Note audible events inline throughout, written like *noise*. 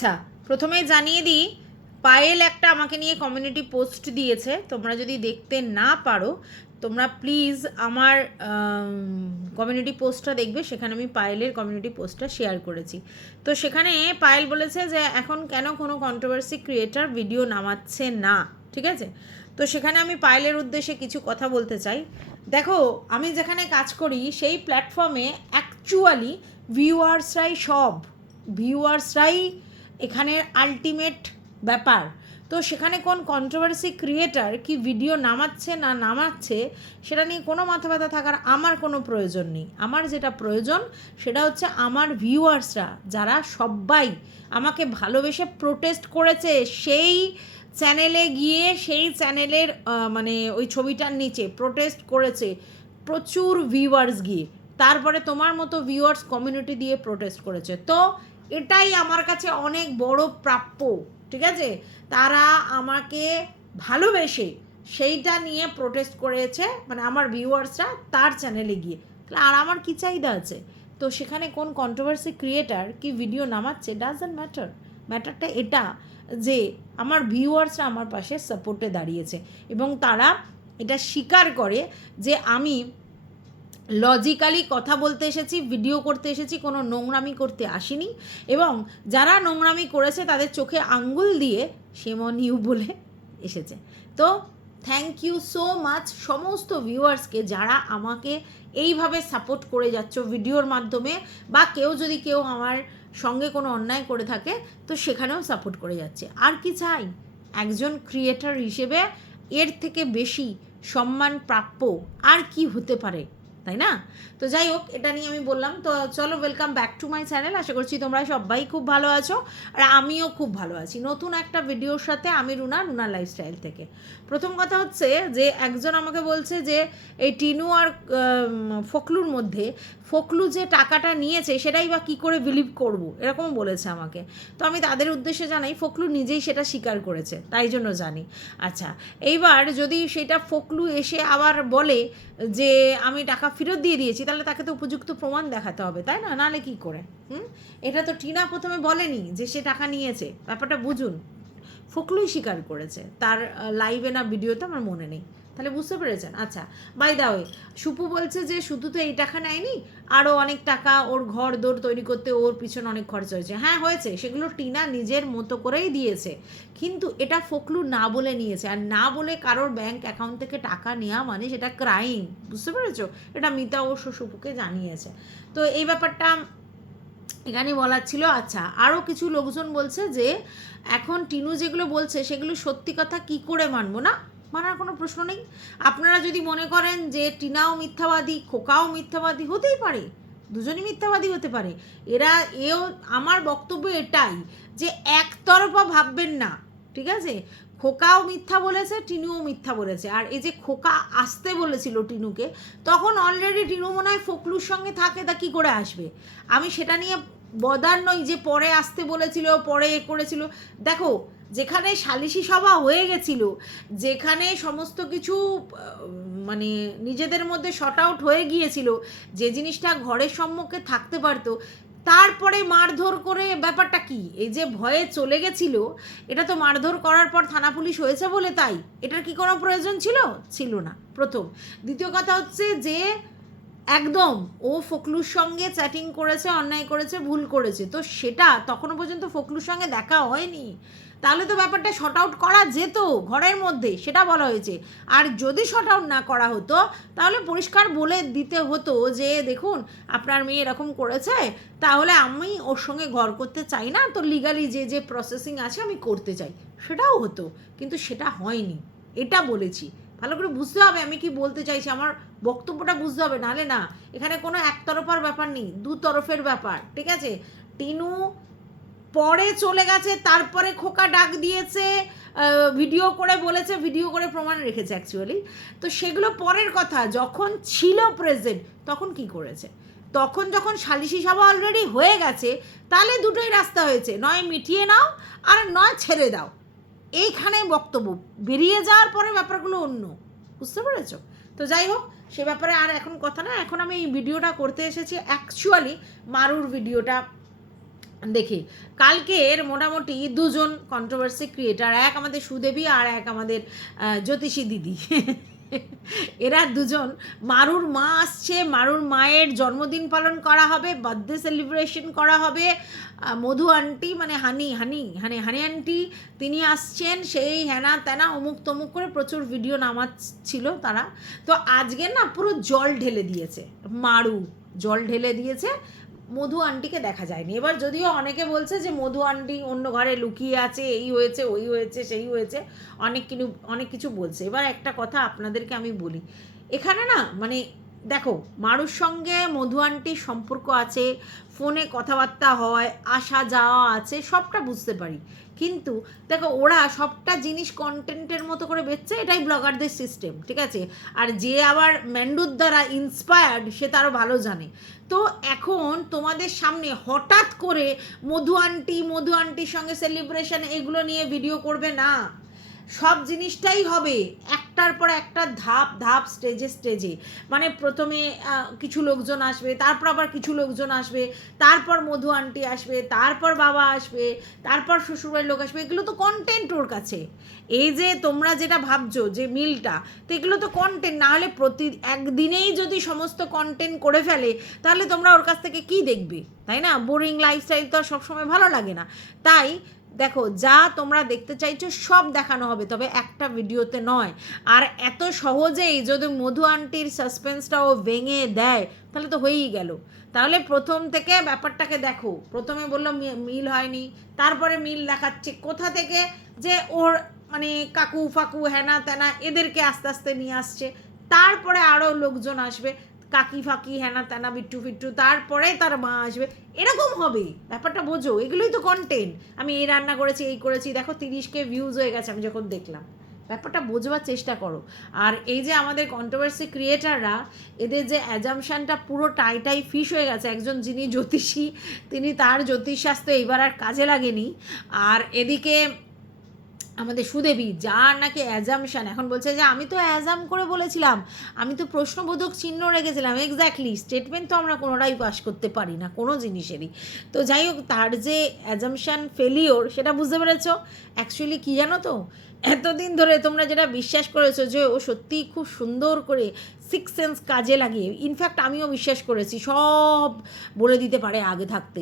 আচ্ছা প্রথমে জানিয়ে দিই, পায়েল একটা আমাকে নিয়ে কমিউনিটি পোস্ট দিয়েছে। তোমরা যদি দেখতে না পারো, তোমরা প্লিজ আমার কমিউনিটি পোস্টটা দেখবে। সেখানে আমি পায়েলের কমিউনিটি পোস্টটা শেয়ার করেছি। তো সেখানে পায়েল বলেছে যে, এখন কেন কোনো কন্ট্রোভার্সি ক্রিয়েটার ভিডিও নামাচ্ছে না? ঠিক আছে? তো সেখানে আমি পায়েলের উদ্দেশ্যে কিছু কথা বলতে চাই। দেখো, আমি যেখানে কাজ করি, সেই প্ল্যাটফর্মে অ্যাকচুয়ালি ভিউয়ার্সরাই সব। ভিউয়ার্সরাই এখানের আলটিমেট ব্যাপার। তো সেখানে কোন কন্ট্রোভার্সি ক্রিয়েটার কি ভিডিও নামাচ্ছে না নামাচ্ছে, সেটা নিয়ে কোনো মাথা ব্যথা থাকার আমার কোনো প্রয়োজন নেই। আমার যেটা প্রয়োজন, সেটা হচ্ছে আমার ভিউয়ার্সরা যারা সবাই আমাকে ভালোবেসে প্রোটেস্ট করেছে সেই চ্যানেলে গিয়ে, সেই চ্যানেলের মানে ওই ছবিটার নিচে প্রোটেস্ট করেছে প্রচুর ভিউয়ার্স গিয়ে। তারপরে তোমার মতো ভিউয়ার্স কমিউনিটি দিয়ে প্রোটেস্ট করেছে। তো এটাই আমার কাছে অনেক বড় প্রাপ্য, ঠিক আছে? তারা আমাকে ভালোবেসে সেইটা নিয়ে প্রোটেস্ট করেছে মানে আমার ভিউয়ার্সরা তার চ্যানেলে গিয়ে। তাহলে আর আমার কী চাহিদা আছে? তো সেখানে কোন কন্ট্রোভার্সি ক্রিয়েটার কি ভিডিও নামাচ্ছে? ডাজন্ট ম্যাটার ম্যাটারটা এটা যে আমার ভিউয়ার্সরা আমার পাশে সাপোর্টে দাঁড়িয়েছে এবং তারা এটা স্বীকার করে যে আমি লজিক্যালি কথা বলতে এসেছি ভিডিও করতে এসেছি, কোনো নোংরামি করতে আসিনি। এবং যারা নোংরামি করেছে, তাদের চোখে আঙ্গুল দিয়ে সেমন ইউ বলে এসেছে। তো থ্যাংক ইউ সো মাচ সমস্ত ভিউয়ার্সকে যারা আমাকে এইভাবে সাপোর্ট করে যাচ্ছ ভিডিওর মাধ্যমে, বা কেউ যদি কেউ আমার সঙ্গে কোনো অন্যায় করে থাকে, তো সেখানেও সাপোর্ট করে যাচ্ছে। আর কি চাই? একজন ক্রিয়েটার হিসেবে এর থেকে বেশি সম্মান প্রাপ্য। আর কি হতে পারে? তাই না? তো যাই হোক, এটা নিয়ে আমি বললাম। তো চলো welcome back to my channel আশা করছি তোমরা সবাই খুব ভালো আছো আর আমিও খুব ভালো আছি। নতুন একটা ভিডিওর সাথে আমি রুনা রুনা লাইফস্টাইল থেকে। প্রথম কথা হচ্ছে যে, একজন আমাকে বলছে যে, এই টিনু আর ফকলুর মধ্যে ফকলু যে টাকাটা নিয়েছে, সেটাই বা কী করে বিলিভ করব? এরকম বলেছে আমাকে। তো আমি তাদের উদ্দেশ্যে জানাই ফকলু নিজেই সেটা স্বীকার করেছে, তাই জন্য জানি। আচ্ছা এইবার যদি সেটা ফকলু এসে আবার বলে যে, আমি টাকা ফেরত দিয়ে দিয়েছি, তাহলে তাকে তো উপযুক্ত প্রমাণ দেখাতে হবে, তাই না? নাহলে কী করে? হুম? এটা তো টিনা প্রথমে বলেনি যে সে টাকা নিয়েছে, ব্যাপারটা বুঝুন। ফকলুই স্বীকার করেছে, তার লাইভে না ভিডিওতে আমার মনে নেই। তাহলে বুঝতে পেরেছেন? আচ্ছা বাই দা ওয়ে সুপু বলছে যে শুধু তো এই টাকা নেয়নি আরও অনেক টাকা ওর ঘর দৌড় তৈরি করতে ওর পিছনে অনেক খরচ হয়েছে। হ্যাঁ হয়েছে, সেগুলো টিনা নিজের মতো করেই দিয়েছে। কিন্তু এটা ফকলু না বলে নিয়েছে। আর না বলে কারোর ব্যাংক অ্যাকাউন্ট থেকে টাকা নেওয়া মানে সেটা ক্রাইম বুঝতে পেরেছ? এটা মিতা অবশ্য সুপুকে জানিয়েছে। তো এই ব্যাপারটা এখানে বলার ছিল। আচ্ছা আরও কিছু লোকজন বলছে যে এখন টিনু যেগুলো বলছে, সেগুলো সত্যি কথা কি করে মানবো না? মানার কোনো প্রশ্ন নেই। আপনারা যদি মনে করেন যে টিনাও মিথ্যাবাদী, খোকাও মিথ্যাবাদী হতেই পারে, দুজনই মিথ্যাবাদী হতে পারে। এরা, এও, আমার বক্তব্য এটাই যে একতরফা ভাববেন না, ঠিক আছে? খোকাও মিথ্যা বলেছে, টিনুও মিথ্যা বলেছে। আর এই যে খোকা আসতে বলেছিল টিনুকে, তখন অলরেডি টিনু মনে হয় ফকলুর সঙ্গে থাকে তা কী করে আসবে? আমি সেটা নিয়ে বদার নই যে পরে আসতে বলেছিল, পরে এ করেছিল। দেখো যেখানে সালিশি সভা হয়ে গেছিল, যেখানে সমস্ত কিছু মানে নিজেদের মধ্যে শর্ট আউট হয়ে গিয়েছিল, যে জিনিসটা ঘরের সম্মুখে থাকতে পারতো, তারপরে মারধর করে ব্যাপারটা কি? এই যে ভয়ে চলে গেছিল, এটা তো মারধর করার পর থানা পুলিশ হয়েছে বলে তাই? এটার কি কোনো প্রয়োজন ছিল? ছিল না, প্রথম। দ্বিতীয় কথা হচ্ছে যে, একদম, ও ফকলুর সঙ্গে চ্যাটিং করেছে, অন্যায় করেছে, ভুল করেছে, তো সেটা তখনও পর্যন্ত ফকলুর সঙ্গে দেখা হয়নি। তাহলে তো ব্যাপারটা শর্ট আউট করা যেত ঘরের মধ্যে, সেটা বলা হয়েছে। আর যদি শর্ট আউট না করা হতো, তাহলে পরিষ্কার বলে দিতে হতো যে, দেখুন, আপনার মেয়ে এরকম করেছে, তাহলে আমি ওর সঙ্গে ঘর করতে চাই না, তো লিগালি যে যে প্রসেসিং আছে আমি করতে চাই। সেটাও হতো, কিন্তু সেটা হয়নি। এটা বলেছি। ভালো করে বুঝতে হবে আমি কি বলতে চাইছি, আমার বক্তব্যটা বুঝতে হবে, নাহলে না। এখানে কোনো একতরফার ব্যাপার নেই দু তরফের ব্যাপার, ঠিক আছে? টিনু পরে চলে গেছে, তারপরে খোকা ডাক দিয়েছে ভিডিও করে বলেছে ভিডিও করে প্রমাণ রেখেছে অ্যাকচুয়ালি তো সেগুলো পরের কথা, যখন ছিল প্রেজেন্ট তখন কি করেছে? তখন যখন সালিশি সভা অলরেডি হয়ে গেছে, তাহলে দুটোই রাস্তা হয়েছে, নয় মিটিয়ে নাও আর নয় ছেড়ে দাও। এইখানে বক্তব্য, বেরিয়ে যাওয়ার পরে ব্যাপারগুলো অন্য, বুঝতে পেরেছ? তো যাই হোক, সে ব্যাপারে আর এখন কথা না, এখন আমি এই ভিডিওটা করতে এসেছি অ্যাকচুয়ালি মারুর ভিডিওটা দেখি, কালকের মোটামুটি দুজন কন্ট্রোভার্সি ক্রিয়েটার এক আমাদের সুদেবী আর এক আমাদের জ্যোতিষী দিদি। এরা দুজন, মারুর মা আসছে, মারুর মায়ের জন্মদিন পালন করা হবে বার্থডে সেলিব্রেশন করা হবে। মধু আন্টি মানে হানি হানি হানি হানি আন্টি, তিনি আসছেন, সেই হ্যানা ত্যানা অমুক তমুক করে প্রচুর ভিডিও নামাচ্ছিল তারা। তো আজকে না পুরো জল ঢেলে দিয়েছে, মারু জল ঢেলে দিয়েছে মধু আন্টিকে দেখা যায়নি। এবার যদিও অনেকে বলছে যে মধু আন্টি অন্য ঘরে লুকিয়ে আছে, এই হয়েছে, ওই হয়েছে, সেই হয়েছে, অনেক কিছু অনেক কিছু বলছে। এবার একটা কথা আপনাদেরকে আমি বলি। এখানে না মানে দেখো, মারুর সঙ্গে মধু আন্টির সম্পর্ক আছে, ফোনে কথাবার্তা হয়, আসা যাওয়া আছে, সবটা বুঝতে পারি। কিন্তু দেখো, ওরা সবটা জিনিস কন্টেন্টের মতো করে বেচছে, এটাই ব্লগারদের সিস্টেম ঠিক আছে? আর যে আবার ম্যান্ডুর দ্বারা ইন্সপায়ার্ড সে তারও ভালো জানে। তো এখন তোমাদের সামনে হঠাৎ করে মধু আন্টি, মধু আন্টির সঙ্গে সেলিব্রেশন এগুলো নিয়ে ভিডিও করবে না? সব জিনিসটাই হবে একটার পর একটা ধাপ ধাপ স্টেজে স্টেজে মানে প্রথমে কিছু লোকজন আসবে, তারপর আবার কিছু লোকজন আসবে, তারপর মধু আন্টি আসবে, তারপর বাবা আসবে, তারপর শ্বশুরবাড়ির লোক আসবে। এগুলো তো কন্টেন্ট ওর কাছে। এই যে তোমরা যেটা ভাবছ যে মিলটা, তো এগুলো তো কন্টেন্ট না হলে প্রতি, একদিনেই যদি সমস্ত কন্টেন্ট করে ফেলে, তাহলে তোমরা ওর কাছ থেকে কি দেখবে? তাই না? বোরিং লাইফস্টাইল তো আর সবসময় ভালো লাগে না। তাই দেখো, যা তোমরা দেখতে চাইছো সব দেখানো হবে, তবে একটা ভিডিওতে নয়। আর এত সহজেই যদি মধু আন্টির সাসপেন্সটাও ভেঙে দেয়, তাহলে তো হয়েই গেল। তাহলে প্রথম থেকে ব্যাপারটাকে দেখো। প্রথমে বলল মিল হয়নি, তারপরে মিল দেখাচ্ছে কোথা থেকে যে ওর মানে কাকু, ফাকু হ্যানা ত্যানা এদেরকে আস্তে আস্তে নিয়ে আসছে। তারপরে আরও লোকজন আসবে। কাকি ফাকি হ্যানা ত্যানা বিট্টু ফিট্টু, তারপরে তার মা আসবে। এরকম হবে, ব্যাপারটা বোঝো, এগুলোই তো কন্টেন্ট আমি এই রান্না করেছি, এই করেছি, দেখো তিরিশকে ভিউজ হয়ে গেছে আমি যখন দেখলাম। ব্যাপারটা বোঝবার চেষ্টা করো। আর এই যে আমাদের কন্ট্রোভার্সি ক্রিয়েটাররা এদের যে অ্যাজামশানটা পুরো টাইটাই ফিশ হয়ে গেছে। একজন যিনি জ্যোতিষী, তিনি তার জ্যোতিষশাস্ত্র এইবার আর কাজে লাগেনি। আর এদিকে আমাদের সুদেবী, যার নাকি অ্যাজামশান এখন বলছে যে আমি তো অ্যাজাম করে বলেছিলাম, আমি তো প্রশ্নবোধক চিহ্ন রেখেছিলাম এক্স্যাক্টলি স্টেটমেন্ট তো আমরা কোনোটাই পাস করতে পারি না, কোনো জিনিসেরই। তো যাই হোক, তার যে অ্যাজামশান ফেলিওর সেটা বুঝতে পেরেছ? অ্যাকচুয়ালি কী জানো তো? এতদিন ধরে তোমরা যেটা বিশ্বাস করেছ যে ও সত্যিই খুব সুন্দর করে সিক্স সেন্স কাজে লাগিয়ে ইনফ্যাক্ট আমিও বিশ্বাস করেছি, সব বলে দিতে পারে আগে থাকতে।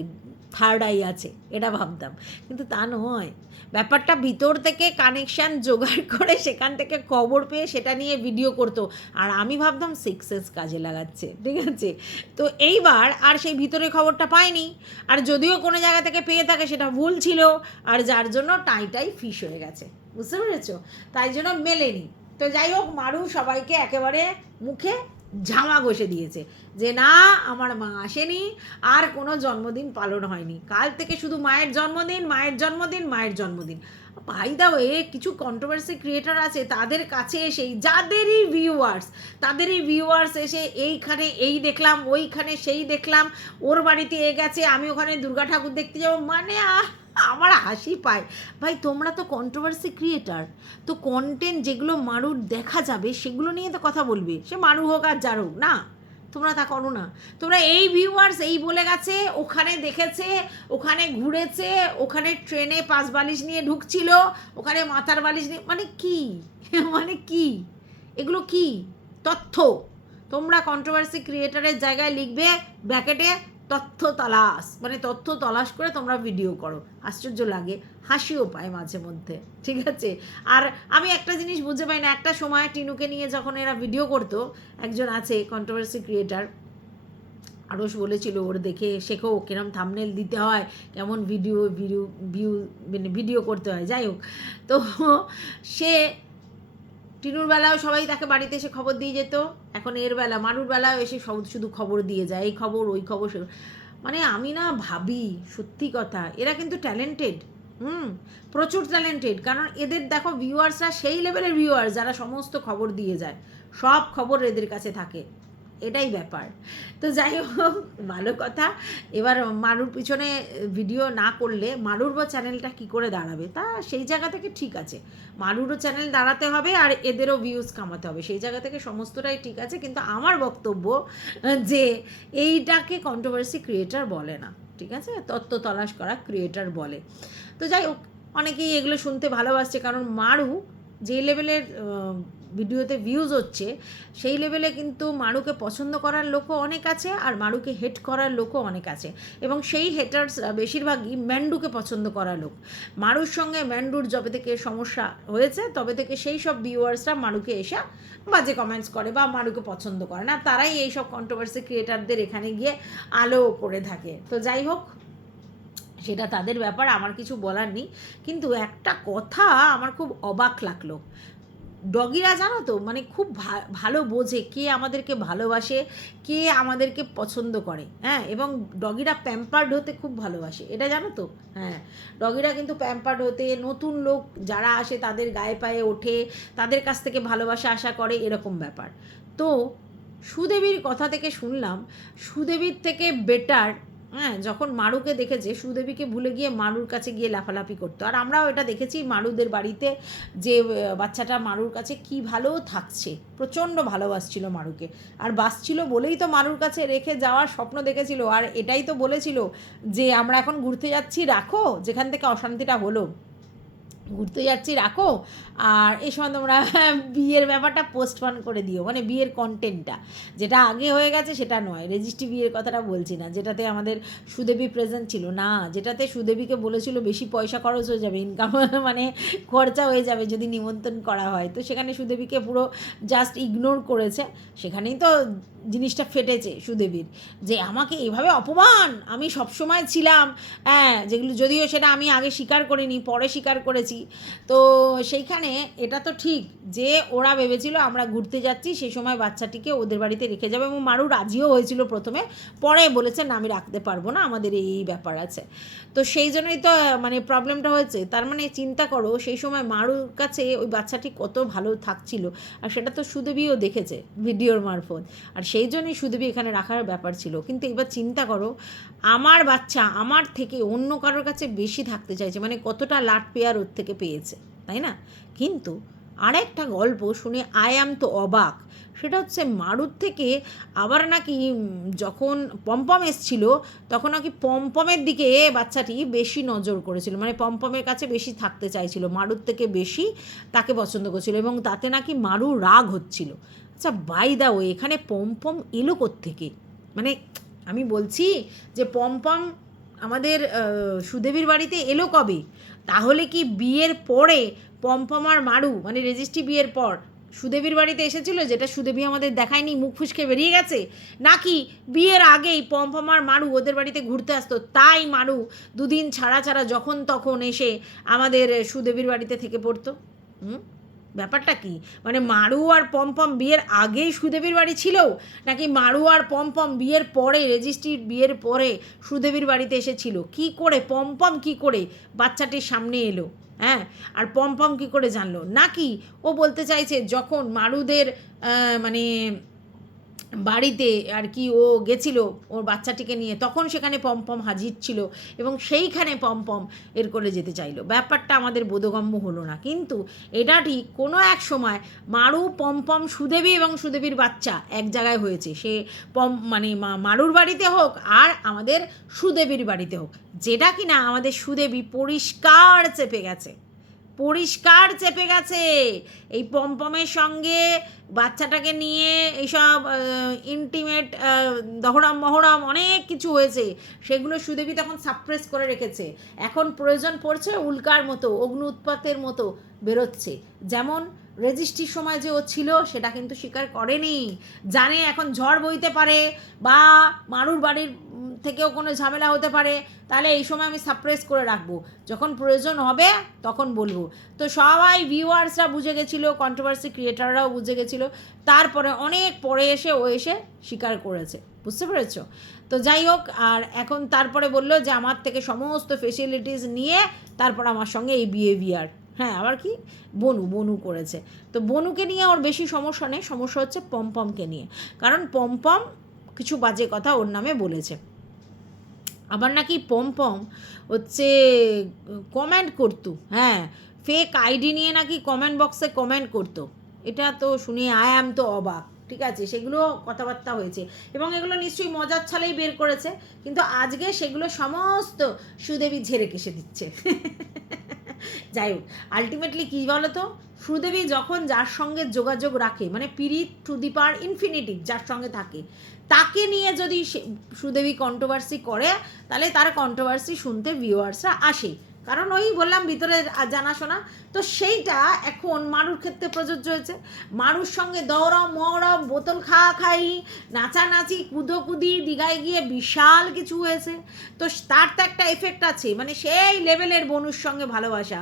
থার্ড আছে, এটা ভাবতাম। কিন্তু তা নয়। ব্যাপারটা ভিতর থেকে কানেকশান জোগাড় করে সেখান থেকে খবর পেয়ে সেটা নিয়ে ভিডিও করতো। আর আমি ভাবতাম সিক্স সেন্স কাজে লাগাচ্ছে, ঠিক আছে? তো এইবার আর সেই ভিতরে খবরটা পাইনি। আর যদিও কোনো জায়গা থেকে পেয়ে থাকে সেটা ভুল ছিল, আর যার জন্য টাইটাই ফিস হয়ে গেছে। বুঝতে পেরেছ? তাই জন্য মেলেনি। তো যাই হোক, মারু সবাইকে একেবারে মুখে ঝামা ঘষে দিয়েছে যে না আমার মা আসেনি আর কোনো জন্মদিন পালন হয়নি। কাল থেকে শুধু মায়ের জন্মদিন মায়ের জন্মদিন মায়ের জন্মদিন। ভাই দাও এ কিছু কন্ট্রোভার্সি ক্রিয়েটার আছে তাদের কাছে এসেই যাদেরই ভিউয়ার্স তাদেরই ভিউয়ার্স এসে এইখানে এই দেখলাম ওইখানে সেই দেখলাম ওর বাড়িতে এ গেছে আমি ওখানে দুর্গা ঠাকুর দেখতে যাব মানে আহ, আমার হাসি পায়। ভাই, তোমরা তো কন্ট্রোভার্সি ক্রিয়েটার তো কন্টেন্ট যেগুলো মারুর দেখা যাবে, সেগুলো নিয়ে তো কথা বলবে। সে মারু হোক আর যার হোক, না? তোমরা তা করো না। তোমরা এই ভিউয়ার্স এই বলে গেছে, ওখানে দেখেছে, ওখানে ঘুরেছে, ওখানে ট্রেনে পাঁচ বালিশ নিয়ে ঢুকছিল, ওখানে মাথার বালিশ নিয়ে মানে কি? *laughs* মানে কি? এগুলো কি? তথ্য। তোমরা কন্ট্রোভার্সি ক্রিয়েটারের জায়গায় লিখবে, ব্যাকেটে তথ্য তালাশ মানে তথ্য তলাশ করে তোমরা ভিডিও করো। আশ্চর্য লাগে, হাসিও পায় মাঝে মধ্যে, ঠিক আছে? আর আমি একটা জিনিস বুঝতে পাই না, একটা সময় টিনুকে নিয়ে যখন এরা ভিডিও করতো, একজন আছে কন্ট্রোভার্সি ক্রিয়েটার আরস বলেছিল, ওর দেখে শেখো কিরম থামনেল দিতে হয়, কেমন ভিডিও ভিডিও ভিউ মানে ভিডিও করতে হয়। যাই হোক, তো সে টিনুর বেলাও সবাই তাকে বাড়িতে এসে খবর দিয়ে যেত। এখন এর বেলা, মারুর বেলা এসে সব শুধু খবর দিয়ে যায়, এই খবর, ওই খবর, সে মানে আমি না ভাবি, সত্যি কথা, এরা কিন্তু ট্যালেন্টেড হুম, প্রচুর ট্যালেন্টেড কারণ এদের দেখো ভিউয়ার্সরা সেই লেভেলের ভিউয়ার্স যারা সমস্ত খবর দিয়ে যায়, সব খবর এদের কাছে থাকে। এটাই ব্যাপার। তো যাই হোক, ভালো কথা। এবার মারুর পিছনে ভিডিও না করলে মারুর বা চ্যানেলটা কি করে দাঁড়াবে? তা সেই জায়গা থেকে ঠিক আছে। মারুরও চ্যানেল দাঁড়াতে হবে আর এদেরও ভিউজ কামাতে হবে। সেই জায়গা থেকে সমস্তটাই ঠিক আছে। কিন্তু আমার বক্তব্য যে এইটাকে কন্ট্রোভার্সি ক্রিয়েটার বলে না, ঠিক আছে? তত্ত্ব তলাশ করা ক্রিয়েটার বলে। তো যাই হোক, অনেকেই এগুলো শুনতে ভালোবাসছে। কারণ মারু যে লেভেলের ভিডিওতে ভিউজ হচ্ছে, সেই লেভেলে কিন্তু মারুকে পছন্দ করার লোকও অনেক আছে আর মারুকে হেট করার লোকও অনেক আছে। এবং সেই হেটার্সরা বেশিরভাগই ম্যান্ডুকে পছন্দ করা লোক। মারুর সঙ্গে ম্যান্ডুর যবে থেকে সমস্যা হয়েছে, তবে থেকে সেই সব ভিউয়ার্সরা মারুকে এসে বাজে কমেন্টস করে বা মারুকে পছন্দ করে না। তারাই এই সব কন্ট্রোভার্সি ক্রিয়েটারদের এখানে গিয়ে আলো করে থাকে। তো যাই হোক, সেটা তাদের ব্যাপার, আমার কিছু বলার নেই। কিন্তু একটা কথা আমার খুব অবাক লাগল। ডগিরা জানো তো? মানে খুব ভালো বোঝে কে আমাদেরকে ভালোবাসে, কে আমাদেরকে পছন্দ করে হ্যাঁ? এবং ডগিরা প্যাম্পার্ড হতে খুব ভালোবাসে, এটা জানো তো? হ্যাঁ। ডগিরা কিন্তু প্যাম্পার্ড হতে, নতুন লোক যারা আসে তাদের গায়ে পায়ে ওঠে, তাদের কাছ থেকে ভালোবাসা আশা করে, এরকম ব্যাপার। তো সুদেবীর কথা থেকে শুনলাম, সুদেবীর থেকে বেটার হ্যাঁ যখন মারুকে দেখেছে, সুদেবীকে ভুলে গিয়ে মারুর কাছে গিয়ে লাফালাফি করতো। আর আমরাও এটা দেখেছি মারুদের বাড়িতে যে বাচ্চাটা মারুর কাছে কি ভালো থাকছে। প্রচণ্ড ভালোবাসছিল মারুকে। আর বাসছিল বলেই তো মারুর কাছে রেখে যাওয়ার স্বপ্ন দেখেছিল। আর এটাই তো বলেছিল যে, আমরা এখন ঘুরতে যাচ্ছি, রাখো, যেখান থেকে অশান্তিটা হলো। ঘুরতে যাচ্ছি, রাখো। আর এই সময় তোমরা *laughs* বিয়ের ব্যাপারটা পোস্টপন করে দিও। মানে বিয়ের কন্টেন্টটা যেটা আগে হয়ে গেছে, সেটা নয়। রেজিস্ট্রি বিয়ের কথাটা বলছি না। যেটাতে আমাদের সুদেবী প্রেজেন্ট ছিল। না, যেটাতে সুদেবীকে বলেছিল বেশি পয়সা খরচ হয়ে যাবে ইনকাম *laughs* মানে খরচা হয়ে যাবে যদি নিমন্ত্রণ করা হয়। তো সেখানে সুদেবীকে পুরো জাস্ট ইগনোর করেছে। সেখানেই তো জিনিসটা ফেটেছে সুদেবীর, যে আমাকে এভাবে অপমান, আমি সবসময় ছিলাম হ্যাঁ যেগুলো যদিও সেটা আমি আগে স্বীকার করিনি, পরে স্বীকার করেছি। তো সেইখানে এটা তো ঠিক, যে ওরা ভেবেছিল আমরা ঘুরতে যাচ্ছি সেই সময় বাচ্চাটিকে ওদের বাড়িতে রেখে যাবে এবং মারু রাজিও হয়েছিল প্রথমে, পরে বলেছে, না, আমি রাখতে পারব না, আমাদের এই ব্যাপার আছে। তো সেই জন্যই তো মানে প্রবলেমটা হয়েছে। তার মানে চিন্তা করো, সেই সময় মারুর কাছে ওই বাচ্চাটি কত ভালো থাকছিল, আর সেটা তো সুদেবীও দেখেছে, ভিডিওর মারফত। আর সেই জন্যই সুদেবী এখানে রাখার ব্যাপার ছিল। কিন্তু এবার চিন্তা করো, আমার বাচ্চা আমার থেকে অন্য কারোর কাছে বেশি থাকতে চাইছে মানে কতটা লাট পেয়ার ওর থেকে পেয়েছে, তাই না? কিন্তু আরেকটা গল্প শুনে আই অ্যাম তো অবাক, সেটা হচ্ছে মারুর থেকে আবার নাকি যখন পম্পম এসছিল, তখন নাকি পম্পমের দিকে বাচ্চাটি বেশি নজর করেছিল মানে পম্পমের কাছে বেশি থাকতে চাইছিল, মারুর থেকে বেশি তাকে পছন্দ করছিল এবং তাতে নাকি মারু রাগ হচ্ছিল। আচ্ছা বাই দা ওয়ে এখানে পম্পম এলো থেকে মানে আমি বলছি যে পম্পম আমাদের সুদেবীর বাড়িতে এলো কবে? তাহলে কি বিয়ের পরে পম্পম আর মারু মানে রেজিস্ট্রি বিয়ের পর, সুদেবীর বাড়িতে এসেছিল যেটা সুদেবী আমাদের দেখায়নি, মুখ ফুসকে বেরিয়ে গেছে? নাকি বিয়ের আগেই পম্পম আর মারু ওদের বাড়িতে ঘুরতে আসতো? তাই মারু দুদিন ছাড়া ছাড়া যখন তখন এসে আমাদের সুদেবীর বাড়িতে থেকে পড়তো। হুম? ব্যাপারটা কি? মানে মারু আর পম্পম বিয়ের আগেই সুদেবীর বাড়ি ছিল? নাকি মারু আর পম্পম বিয়ের পরে, রেজিস্ট্রির বিয়ের পরে সুদেবীর বাড়িতে এসেছিল? কি করে পম্পম কি করে বাচ্চাটির সামনে এলো? হ্যাঁ? আর পম্পম কি করে জানলো? নাকি ও বলতে চাইছে, যখন মারুদের মানে বাড়িতে আর কি ও গেছিল ওর বাচ্চাটিকে নিয়ে, তখন সেখানে পম্পম হাজির ছিল এবং সেইখানে পম্পম এর করে যেতে চাইলো। ব্যাপারটা আমাদের বোধগম্য হলো না। কিন্তু এটা ঠিক কোনো এক সময় মারু পম্পম সুদেবী এবং সুদেবীর বাচ্চা এক জায়গায় হয়েছে। সে পম মানে মারুর বাড়িতে হোক আর আমাদের সুদেবীর বাড়িতে হোক। যেটা কিনা আমাদের সুদেবী পরিষ্কার চেপে গেছে। পরিষ্কার চেপে গেছে। এই পম্পমের সঙ্গে বাচ্চাটাকে নিয়ে এইসব ইন্টিমেট দহরাম মহরম অনেক কিছু হয়েছে। সেগুলো সুদেবী তখন সাপ্রেস করে রেখেছে। এখন প্রয়োজন পড়ছে উল্কার মতো, অগ্নি উৎপাতের মতো বেরোচ্ছে। যেমন রেজিস্ট্রির সময় যে ও ছিল, সেটা কিন্তু স্বীকার করেনি। জানে এখন ঝড় বইতে পারে বা মারুর বাড়ির থেকেও কোনো ঝামেলা হতে পারে, তাহলে এই সময় আমি সাপ্রেস করে রাখব। যখন প্রয়োজন হবে, তখন বলব। তো সবাই ভিউয়ার্সরা বুঝে গেছিল কন্ট্রোভার্সি ক্রিয়েটাররাও বুঝে গেছিল, তারপরে অনেক পরে এসে ও এসে স্বীকার করেছে। বুঝতে পেরেছ? তো যাই হোক, আর এখন তারপরে বলল যে আমার থেকে সমস্ত ফেসিলিটিস নিয়ে তারপর আমার সঙ্গে এই বিহেভিয়ার হ্যাঁ আবার কি? বনু বনু করেছে। তো বনুকে নিয়ে ওর বেশি সমস্যা নেই, সমস্যা হচ্ছে পম্পমকে নিয়ে। কারণ পম্পম কিছু বাজে কথা ওর নামে বলেছে। আবার নাকি পম্পম হচ্ছে কমেন্ট করতো হ্যাঁ ফেক আইডি নিয়ে নাকি কমেন্ট বক্সে কমেন্ট করতো। এটা তো শুনে আই অ্যাম তো অবাক, ঠিক আছে? সেগুলো কথাবার্তা হয়েছে। এবং এগুলো নিশ্চয়ই মজার ছালেই বের করেছে, কিন্তু আজকে সেগুলো সমস্ত সুদেবী ঝেড়ে কেসে দিচ্ছে। *laughs* যাই হোক আলটিমেটলি কী বলো তো সুদেবী যখন যার সঙ্গে যোগাযোগ রাখে মানে পিরিত পার ইনফিনিটি যার সঙ্গে থাকে, তাকে নিয়ে যদি সুদেবী কন্ট্রোভার্সি করে, তাহলে তার কন্ট্রোভার্সি শুনতে ভিউয়ার্সরা আসে। কারণ ওই বললাম ভিতরে জানাশোনা। তো সেইটা এখন মারুর ক্ষেত্রে প্রযোজ্য হয়েছে। মারুর সঙ্গে দৌড়ম মৌরম বোতল খাওয়া, খাই, নাচানাচি, কুদোকুদি, দীঘায় গিয়ে বিশাল কিছু হয়েছে। তো তার তো একটা এফেক্ট আছে মানে সেই লেভেলের বনুর সঙ্গে ভালোবাসা।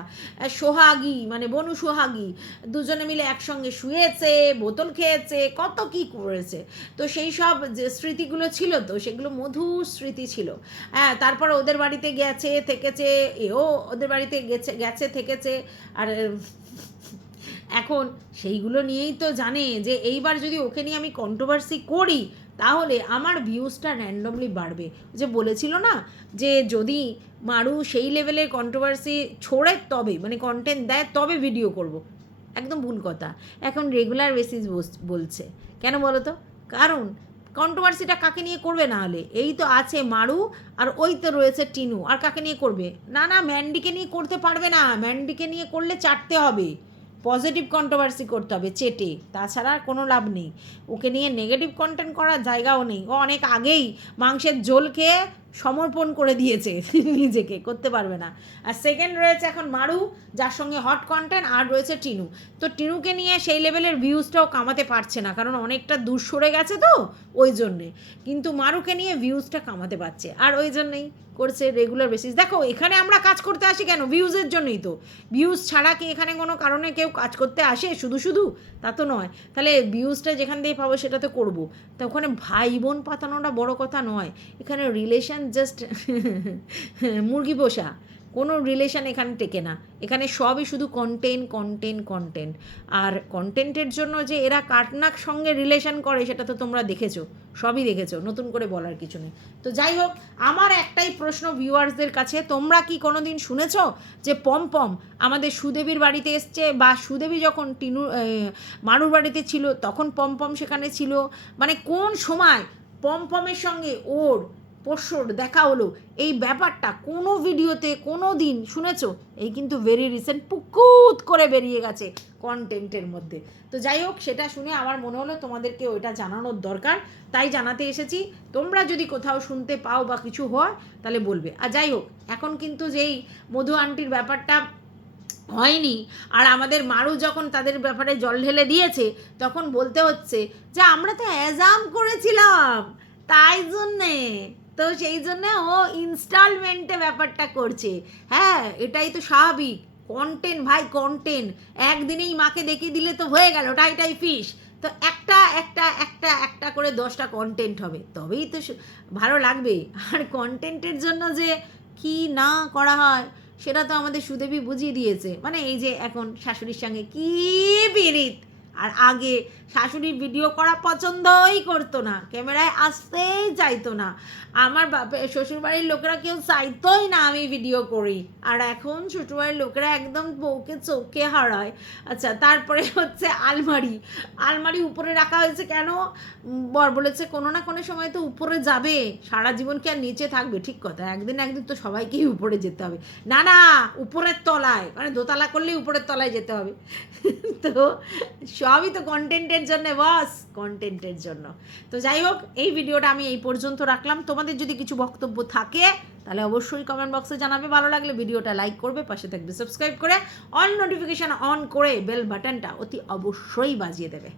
সোহাগী মানে বনু সোহাগী, দুজনে মিলে একসঙ্গে শুয়েছে, বোতল খেয়েছে, কত কি করেছে। তো সেই সব যে স্মৃতিগুলো ছিল তো, সেগুলো মধুর স্মৃতি ছিল। হ্যাঁ তারপর ওদের বাড়িতে গেছে, থেকেছে, এও ওদের বাড়িতে গেছে গেছে, থেকেছে। আর, এখন সেইগুলো নিয়েই তো জানে যে এইবার যদি ওকে নিয়ে আমি কন্ট্রোভার্সি করি, তাহলে আমার ভিউজটা র্যান্ডমলি বাড়বে। যে বলেছিল না যে যদি মারু সেই লেভেলের কন্ট্রোভার্সি ছোড়ে তবে মানে কন্টেন্ট দেয় তবে ভিডিও করব। একদম ভুল কথা। এখন রেগুলার বেসিস বলছে। কেন বলো তো? কারণ কন্ট্রোভার্সিটা কাকে নিয়ে করবে না হলে? এই তো আছে মারু আর ওই তো রয়েছে টিনু। আর কাকে নিয়ে করবে? না না, ম্যান্ডিকে নিয়ে করতে পারবে না। ম্যান্ডিকে নিয়ে করলে চাটতে হবে। পজিটিভ কন্ট্রোভার্সি করতে হবে, চেটে। তাছাড়া আর কোনো লাভ নেই। ওকে নিয়ে নেগেটিভ কন্টেন্ট করার জায়গাও নেই। ও অনেক আগেই মাংসের ঝোল খেয়ে সমর্পণ করে দিয়েছে *laughs* নিজেকে, করতে পারবে না। আর সেকেন্ড রয়েছে এখন মারু, যার সঙ্গে হট কন্টেন্ট আর রয়েছে টিনু। তো টিনুকে নিয়ে সেই লেভেলের ভিউজটাও কামাতে পারছে না, কারণ অনেকটা দূর সরে গেছে তো ওই জন্যে। কিন্তু মারুকে নিয়ে ভিউজটা কামাতে পারছে, আর ওই জন্যেই করছে রেগুলার বেসিস দেখো, এখানে আমরা কাজ করতে আসি কেন? ভিউজের জন্যই তো। ভিউজ ছাড়া কি এখানে কোনো কারণে কেউ কাজ করতে আসে? শুধু শুধু? তা তো নয়। তাহলে ভিউজটা যেখান দিয়ে পাবো সেটা তো করব। তা ওখানে ভাই বোন পাতানোটা বড় কথা নয়। এখানে রিলেশন জাস্ট মুরগি পোষা, কোনো রিলেশন এখানে টেকে না। এখানে সবই শুধু কন্টেন্ট কন্টেন্ট কন্টেন্ট আর কন্টেন্টের জন্য যে এরা কাটনাক সঙ্গে রিলেশন করে, সেটা তো তোমরা দেখেছ, সবই দেখেছ, নতুন করে বলার কিছু নেই। তো যাই হোক, আমার একটাই প্রশ্ন ভিউয়ার্সদের কাছে, তোমরা কি কোনো দিন শুনেছ যে পম পম আমাদের সুদেবীর বাড়িতে এসছে বা সুদেবী যখন টিনু মারুর বাড়িতে ছিল, তখন পম পম সেখানে ছিল? মানে কোন সময় পম পমের সঙ্গে ওর পোষ্যর দেখা হলো। এই ব্যাপারটা কোনো ভিডিওতে কোনো দিন শুনেছো? এই কিন্তু ভেরি রিসেন্ট পুকুত করে বেরিয়ে গেছে কন্টেন্টের মধ্যে। তো যাই হোক, সেটা শুনে আমার মনে হলো তোমাদেরকে ওইটা জানানোর দরকার। তাই জানাতে এসেছি, তোমরা যদি কোথাও শুনতে পাও বা কিছু হয়, তাহলে বলবে। আর যাই হোক, এখন কিন্তু যেই মধু আন্টির ব্যাপারটা হয়নি, আর আমাদের মারু যখন তাদের ব্যাপারে জল ঢেলে দিয়েছে, তখন বলতে হচ্ছে যে, আমরা তো অ্যাজাম করেছিলাম, তাই জন্যে। তো সেই জন্য ও ইনস্টলমেন্টে ব্যাপারটা করছে। হ্যাঁ এটাই তো স্বাভাবিক। কন্টেন্ট ভাই কন্টেন্ট একদিনেই মাকে দেখিয়ে দিলে তো হয়ে গেল টাইটাই ফিস তো একটা একটা একটা একটা করে দশটা কন্টেন্ট হবে। তবেই তো ভালো লাগবে। আর কন্টেন্টের জন্য যে কি না করা হয়, সেটা তো আমাদের সুদেবী বুঝিয়ে দিয়েছে। মানে এই যে এখন শাশুড়ির সঙ্গে কি বিরিত? আর আগে শাশুড়ির ভিডিও করা পছন্দই করতো না। ক্যামেরায় আসতেই চাইতো না। আমার শ্বশুরবাড়ির লোকেরা কেউ চাইতোই না আমি ভিডিও করি। আর এখন শ্বশুরবাড়ির লোকেরা একদম বউকে চোখে হারায়। আচ্ছা তারপরে হচ্ছে আলমারি। আলমারি উপরে রাখা হয়েছে কেন? বর বলেছে, কোনো না কোনো সময় তো উপরে যাবে। সারা জীবন কি আর নিচে থাকবে? ঠিক কথা, একদিন একদিন তো সবাইকেই উপরে যেতে হবে। না না, উপরের তলায় মানে দোতলা করলেই উপরের তলায় যেতে হবে। *laughs* তো সবই তো কন্টেন্টের জন্য, বস কন্টেন্টের জন্য। তো যাই হোক, এই ভিডিওটা আমি এই পর্যন্ত রাখলাম। তোমাদের যদি কিছু বক্তব্য থাকে, তাহলে অবশ্যই কমেন্ট বক্সে জানাবে। ভালো লাগলে ভিডিওটা লাইক করবে, পাশে থাকবে সাবস্ক্রাইব করে অল নোটিফিকেশান অন করে বেল বাটনটা অতি অবশ্যই বাজিয়ে দেবে।